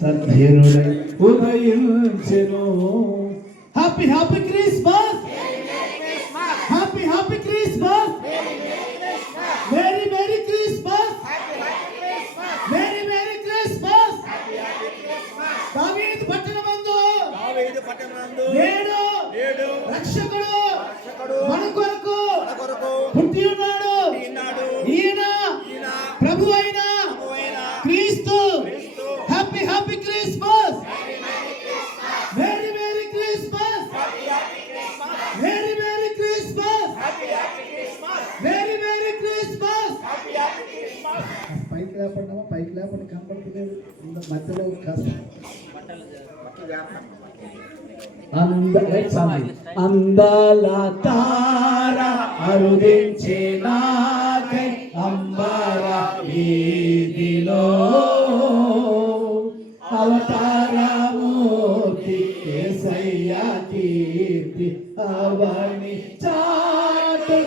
సత్యనుడై ఉదయించెను. Happy happy Christmas, happy happy Christmas, merry merry Christmas, merry merry Christmas. దావీదు పట్టణమందు నేడు రక్షకుడు మన కొరకు పుట్టి ఉన్నాడు. ఈయన ప్రభు అయిన క్రీస్తు. Happy happy Christmas, merry merry Christmas, merry merry Christmas, merry merry Christmas. పైకి లేపండి, పైకి లేపండి, కనపడుతుంది మధ్యలో కాస్త అందాల తార అరుదించే నాకై అంబర వీధిలో అవతారమూర్తి యేసయ్య కీర్తి అవని చాటు